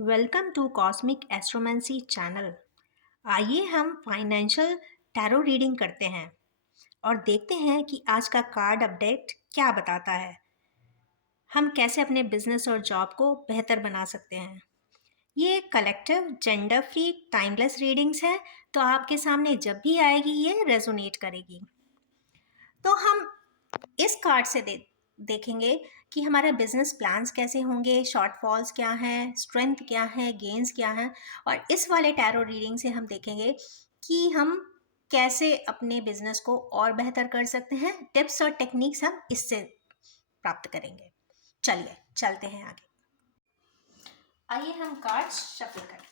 Welcome to cosmic astromancy channel. आइए हम financial tarot reading करते हैं और देखते हैं कि आज का कार्ड अपडेट क्या बताता है। हम कैसे अपने बिजनेस और जॉब को बेहतर बना सकते हैं। ये collective gender free timeless readings है, तो आपके सामने जब भी आएगी ये रेजोनेट करेगी। तो हम इस कार्ड से देखेंगे कि हमारा बिजनेस प्लान्स कैसे होंगे, शॉर्टफॉल्स क्या हैं, स्ट्रेंथ क्या है, गेन्स क्या हैं। और इस वाले टैरो रीडिंग से हम देखेंगे कि हम कैसे अपने बिजनेस को और बेहतर कर सकते हैं। टिप्स और टेक्निक्स हम इससे प्राप्त करेंगे। चलिए चलते हैं आगे। आइए हम कार्ड्स शफल करें।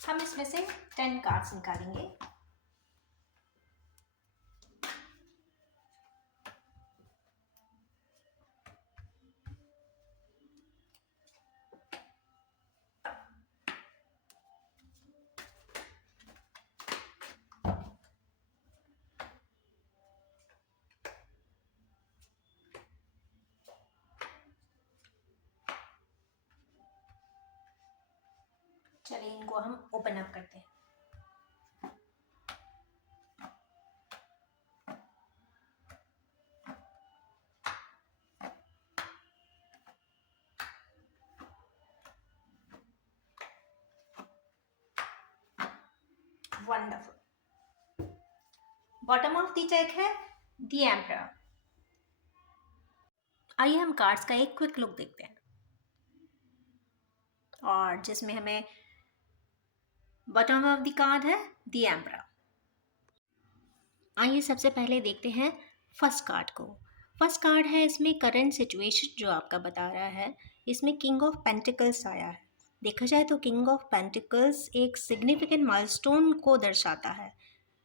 हम इसमें से 10 कार्ड्स निकालेंगे। चलिए इनको हम ओपन अप करते हैं। Wonderful. Bottom of the deck है द एम्परर। आइए हम कार्ड्स का एक क्विक लुक देखते हैं, और जिसमें हमें बॉटम ऑफ द कार्ड है द एम्परर। आइए सबसे पहले देखते हैं फर्स्ट कार्ड को। फर्स्ट कार्ड है, इसमें करंट सिचुएशन जो आपका बता रहा है। इसमें किंग ऑफ पेंटिकल्स आया है। देखा जाए तो किंग ऑफ पेंटिकल्स एक सिग्निफिकेंट माइलस्टोन को दर्शाता है।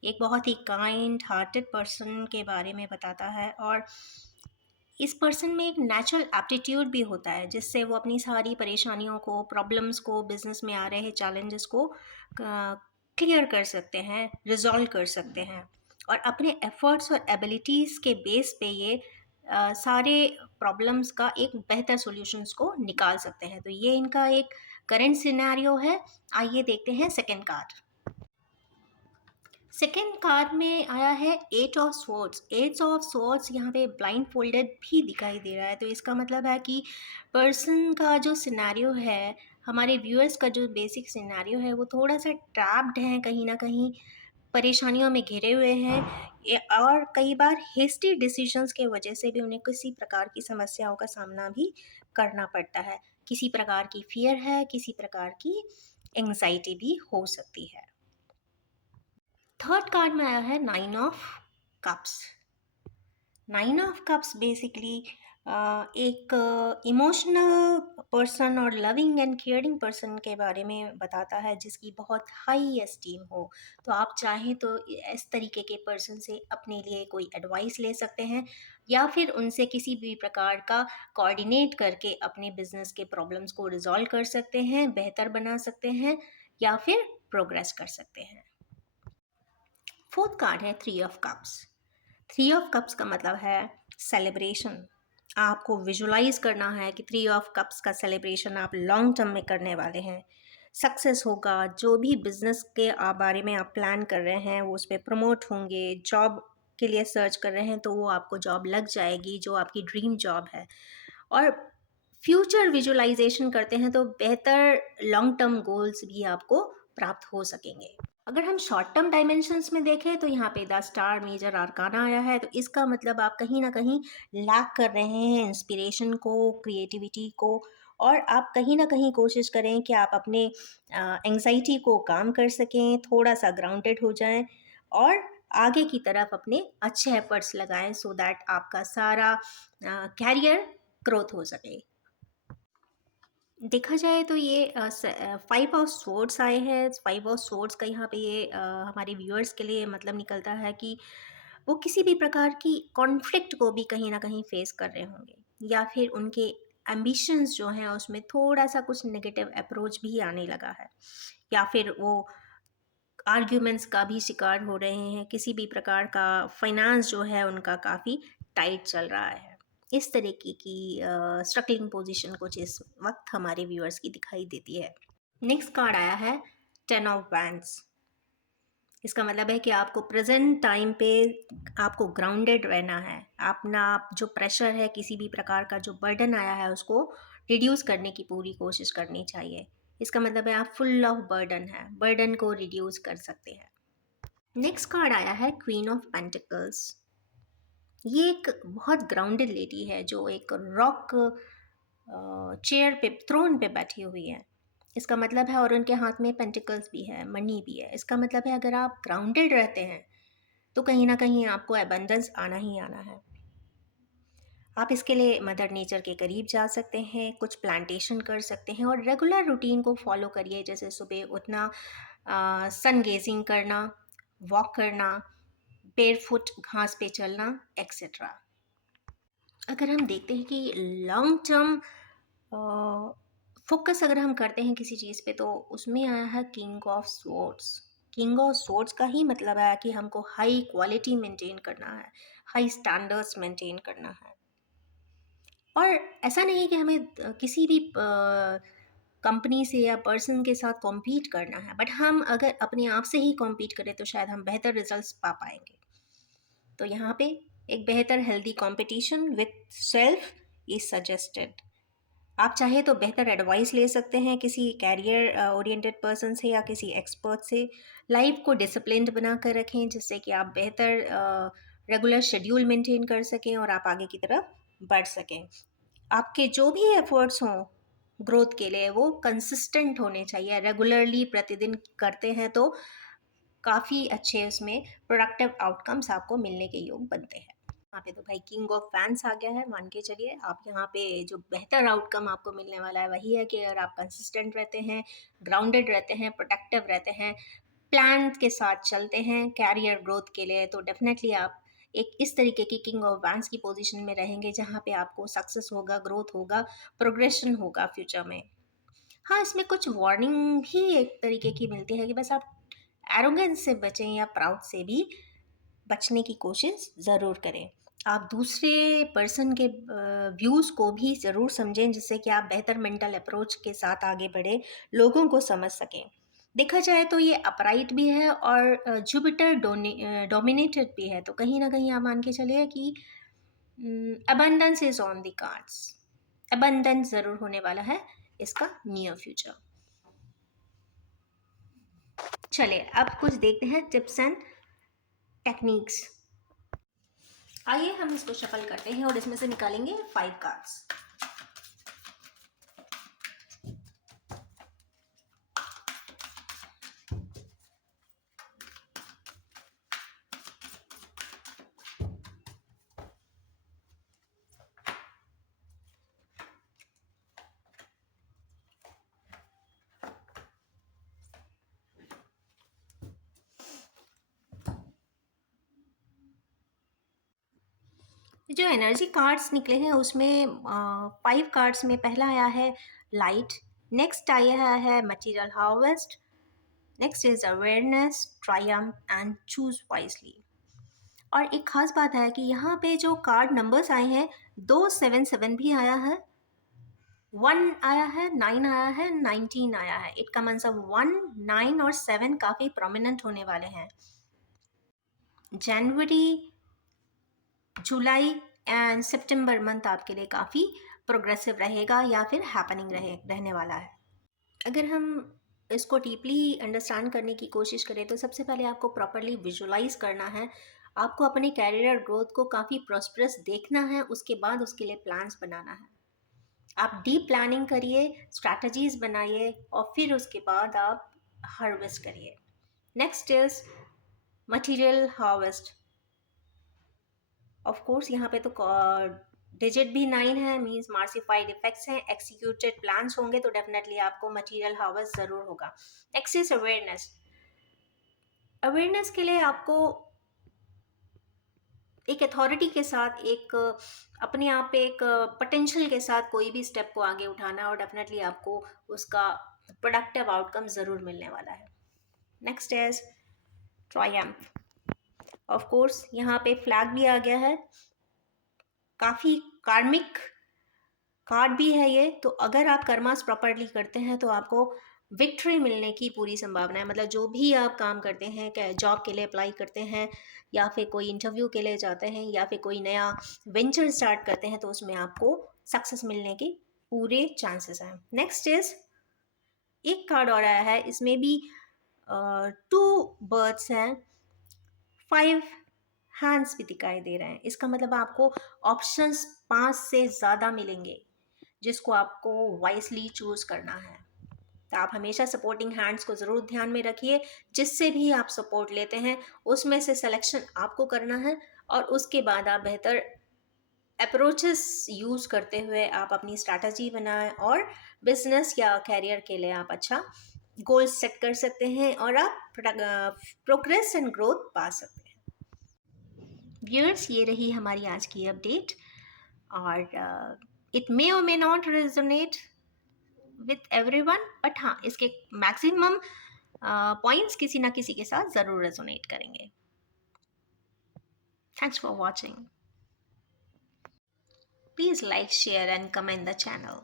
एक बहुत ही काइंड हार्टेड पर्सन के बारे में बताता है, और इस पर्सन में एक नेचुरल एप्टीट्यूड भी होता है, जिससे वो अपनी सारी परेशानियों को, प्रॉब्लम्स को, बिजनेस में आ रहे चैलेंजेस को क्लियर कर सकते हैं, रिजॉल्व कर सकते हैं, और अपने एफर्ट्स और एबिलिटीज़ के बेस पे ये सारे प्रॉब्लम्स का एक बेहतर सॉल्यूशंस को निकाल सकते हैं। तो ये इनका एक करंट सिनेरियो है। आइए देखते हैं सेकंड कार्ड। सेकेंड कार्ड में आया है eight of swords. Eight of swords यहाँ पे ब्लाइंड फोल्डेड भी दिखाई दे रहा है। तो इसका मतलब है कि पर्सन का जो सिनेरियो है, हमारे व्यूअर्स का जो बेसिक सिनेरियो है, वो थोड़ा सा ट्रैप्ड है, कहीं ना कहीं परेशानियों में घिरे हुए हैं, और कई बार हेस्टी डिसीजंस के वजह से भी उन्हें किसी प्रकार की समस्याओं का सामना भी करना पड़ता है। किसी प्रकार की फियर है, किसी प्रकार की एंग्जाइटी भी हो सकती है। थर्ड कार्ड में आया है nine of cups. Nine of cups basically एक इमोशनल पर्सन और लविंग एंड केयरिंग पर्सन के बारे में बताता है, जिसकी बहुत हाई एस्टीम हो। तो आप चाहें तो इस तरीके के पर्सन से अपने लिए कोई एडवाइस ले सकते हैं, या फिर उनसे किसी भी प्रकार का कोऑर्डिनेट करके अपने बिजनेस के प्रॉब्लम्स को रिजॉल्व कर सकते हैं, बेहतर बना सकते हैं, या फिर प्रोग्रेस कर सकते हैं। फोर्थ कार्ड है three of cups. Three of cups का मतलब है सेलिब्रेशन। आपको विजुलाइज करना है कि थ्री ऑफ कप्स का सेलिब्रेशन आप लॉन्ग टर्म में करने वाले हैं। सक्सेस होगा, जो भी बिजनेस के बारे में आप प्लान कर रहे हैं वो उस पर प्रमोट होंगे। जॉब के लिए सर्च कर रहे हैं तो वो आपको जॉब लग जाएगी, जो आपकी ड्रीम जॉब है। और फ्यूचर विजुलाइजेशन करते हैं तो बेहतर लॉन्ग टर्म गोल्स भी आपको प्राप्त हो सकेंगे। अगर हम शॉर्ट टर्म डायमेंशंस में देखें तो यहाँ पे द स्टार मेजर आर्काना आया है। तो इसका मतलब आप कहीं ना कहीं लैक कर रहे हैं इंस्पिरेशन को, क्रिएटिविटी को, और आप कहीं ना कहीं कोशिश करें कि आप अपने एंग्जाइटी को काम कर सकें, थोड़ा सा ग्राउंडेड हो जाएं, और आगे की तरफ अपने अच्छे एफर्ट्स लगाएं, सो दैट आपका सारा कैरियर ग्रोथ हो सके। देखा जाए तो ये फाइव ऑफ सोर्ड्स आए हैं। फाइव ऑफ सोर्ड्स का यहाँ पे ये हमारे व्यूअर्स के लिए मतलब निकलता है कि वो किसी भी प्रकार की कॉन्फ्लिक्ट को भी कहीं ना कहीं फेस कर रहे होंगे, या फिर उनके एम्बिशंस जो हैं उसमें थोड़ा सा कुछ नेगेटिव अप्रोच भी आने लगा है, या फिर वो आर्ग्यूमेंट्स का भी शिकार हो रहे हैं, किसी भी प्रकार का फाइनेंस जो है उनका काफ़ी टाइट चल रहा है। इस तरीके की स्ट्रगलिंग पोजीशन कुछ इस वक्त हमारे व्यूअर्स की दिखाई देती है। नेक्स्ट कार्ड आया है 10 ऑफ वैंड्स। इसका मतलब है कि आपको प्रेजेंट टाइम पे आपको ग्राउंडेड रहना है। अपना जो प्रेशर है, किसी भी प्रकार का जो बर्डन आया है उसको रिड्यूस करने की पूरी कोशिश करनी चाहिए। इसका मतलब है आप फुल ऑफ बर्डन है, बर्डन को रिड्यूस कर सकते हैं। नेक्स्ट कार्ड आया है क्वीन ऑफ पेंटिकल्स। ये एक बहुत ग्राउंडेड लेडी है जो एक रॉक चेयर पे, थ्रोन पे बैठी हुई है। इसका मतलब है, और उनके हाथ में पेंटिकल्स भी है, मनी भी है। इसका मतलब है अगर आप ग्राउंडेड रहते हैं तो कहीं ना कहीं आपको एबंडेंस आना ही आना है। आप इसके लिए मदर नेचर के करीब जा सकते हैं, कुछ प्लांटेशन कर सकते हैं और रेगुलर रूटीन को फॉलो करिए, जैसे सुबह उठना, सन गेजिंग करना, वॉक करना, बेयरफुट घास पे चलना, एक्सेट्रा। अगर हम देखते हैं कि लॉन्ग टर्म फोकस अगर हम करते हैं किसी चीज़ पे, तो उसमें आया है king of swords. King of swords का ही मतलब है कि हमको हाई क्वालिटी मेंटेन करना है, हाई स्टैंडर्ड्स मेंटेन करना है। और ऐसा नहीं है कि हमें किसी भी कंपनी से या पर्सन के साथ कॉम्पीट करना है, बट हम अगर अपने आप से ही कॉम्पीट करें तो शायद हम बेहतर रिजल्ट्स पा पाएंगे। तो यहाँ पे एक बेहतर healthy competition with self is suggested. आप चाहे तो बेहतर एडवाइस ले सकते हैं किसी कैरियर ओरिएंटेड पर्सन से या किसी एक्सपर्ट से। लाइफ को डिसिप्लिन्ड बना कर रखें जिससे कि आप बेहतर रेगुलर शेड्यूल मेंटेन कर सकें और आप आगे की तरफ बढ़ सकें। आपके जो भी एफर्ट्स हों ग्रोथ के लिए वो कंसिस्टेंट होने चाहिए। रेगुलरली प्रतिदिन करते हैं तो काफ़ी अच्छे उसमें प्रोडक्टिव आउटकम्स आपको मिलने के योग बनते हैं। यहाँ पे तो भाई किंग ऑफ फैंस आ गया है, मान के चलिए। आप यहाँ पे जो बेहतर आउटकम आपको मिलने वाला है वही है कि अगर आप कंसिस्टेंट रहते हैं, ग्राउंडेड रहते हैं, प्रोडक्टिव रहते हैं, प्लान के साथ चलते हैं कैरियर ग्रोथ के लिए, तो डेफिनेटली आप एक इस तरीके की किंग ऑफ वैंस की पोजीशन में रहेंगे जहाँ पे आपको सक्सेस होगा, ग्रोथ होगा, प्रोग्रेशन होगा फ्यूचर में। हाँ, इसमें कुछ वार्निंग भी एक तरीके की मिलती है कि बस आप एरोगेंस से बचें या प्राउड से भी बचने की कोशिश ज़रूर करें। आप दूसरे पर्सन के व्यूज़ को भी ज़रूर समझें जिससे कि आप बेहतर मेंटल अप्रोच के साथ आगे बढ़ें, लोगों को समझ सकें। देखा जाए तो ये अपराइट भी है और जुपिटर डोमिनेटेड भी है, तो कहीं ना कहीं आप मान के चलिए कि abundance is on the cards. Abundance ज़रूर होने वाला है इसका नियर फ्यूचर। चलिए अब कुछ देखते हैं टिप्स एंड टेक्निक्स। आइए हम इसको शफल करते हैं और इसमें से निकालेंगे 5 कार्ड्स। जो एनर्जी कार्ड्स निकले हैं उसमें 5 कार्ड्स में पहला आया है लाइट, नेक्स्ट आया है material harvest, next is awareness, Triumph and choose wisely. और एक खास बात है कि यहाँ पे जो कार्ड नंबर्स आए हैं, 277 भी आया है, 1 आया है, 9 आया है, 19 आया है। इट का मतलब 1, 9 और 7 काफ़ी प्रोमिनेंट होने वाले हैं। जनवरी, जुलाई एंड सितंबर मंथ आपके लिए काफ़ी प्रोग्रेसिव रहेगा या फिर हैपनिंग रहने वाला है। अगर हम इसको डीपली अंडरस्टैंड करने की कोशिश करें तो सबसे पहले आपको प्रॉपरली विजुलाइज करना है। आपको अपने कैरियर ग्रोथ को काफ़ी प्रॉस्परस देखना है, उसके बाद उसके लिए प्लान्स बनाना है। आप डीप प्लानिंग करिए, स्ट्रैटेजीज बनाइए और फिर उसके बाद आप हार्वेस्ट करिए। Next is material harvest. Of course यहाँ पे तो डिजिट भी 9 है, मींस मार्सिफाइड इफेक्ट्स हैं, एक्सिक्यूटेड प्लान्स होंगे, तो डेफिनेटली आपको मटेरियल हार्वेस्ट ज़रूर होगा। Next is awareness. अवेयरनेस के लिए आपको एक अथॉरिटी के साथ, एक अपने आप पे एक पोटेंशियल के साथ कोई भी स्टेप को आगे उठाना और डेफिनेटली आपको उसका प्रोडक्टिव आउटकम ज़रूर मिलने वाला है। Next is Triumph. Of course यहाँ पे फ्लैग भी आ गया है, काफ़ी कार्मिक कार्ड भी है ये। तो अगर आप कर्मास प्रॉपरली करते हैं तो आपको विक्ट्री मिलने की पूरी संभावना है। मतलब जो भी आप काम करते हैं, क्या जॉब के लिए अप्लाई करते हैं या फिर कोई इंटरव्यू के लिए जाते हैं या फिर कोई नया वेंचर स्टार्ट करते हैं, तो उसमें आपको सक्सेस मिलने के पूरे चांसेस हैं। नेक्स्ट इज एक कार्ड और आया है, इसमें भी 2 बर्ड्स हैं, 5 हैंड्स भी दिखाई दे रहे हैं। इसका मतलब आपको ऑप्शंस 5 से ज़्यादा मिलेंगे जिसको आपको वाइसली चूज करना है। तो आप हमेशा सपोर्टिंग हैंड्स को ज़रूर ध्यान में रखिए। जिससे भी आप सपोर्ट लेते हैं उसमें से सिलेक्शन आपको करना है और उसके बाद आप बेहतर अप्रोचेस यूज़ करते हुए आप अपनी स्ट्रैटेजी बनाएं और बिजनेस या कैरियर के लिए आप अच्छा गोल सेट कर सकते हैं और आप प्रोग्रेस एंड ग्रोथ पा सकते हैं। व्यूअर्स, ये रही हमारी आज की अपडेट और इट मे और may not resonate with everyone, but हाँ, इसके मैक्सिमम पॉइंट्स किसी ना किसी के साथ ज़रूर रेजोनेट करेंगे। Thanks for watching. Please like, share and comment the channel.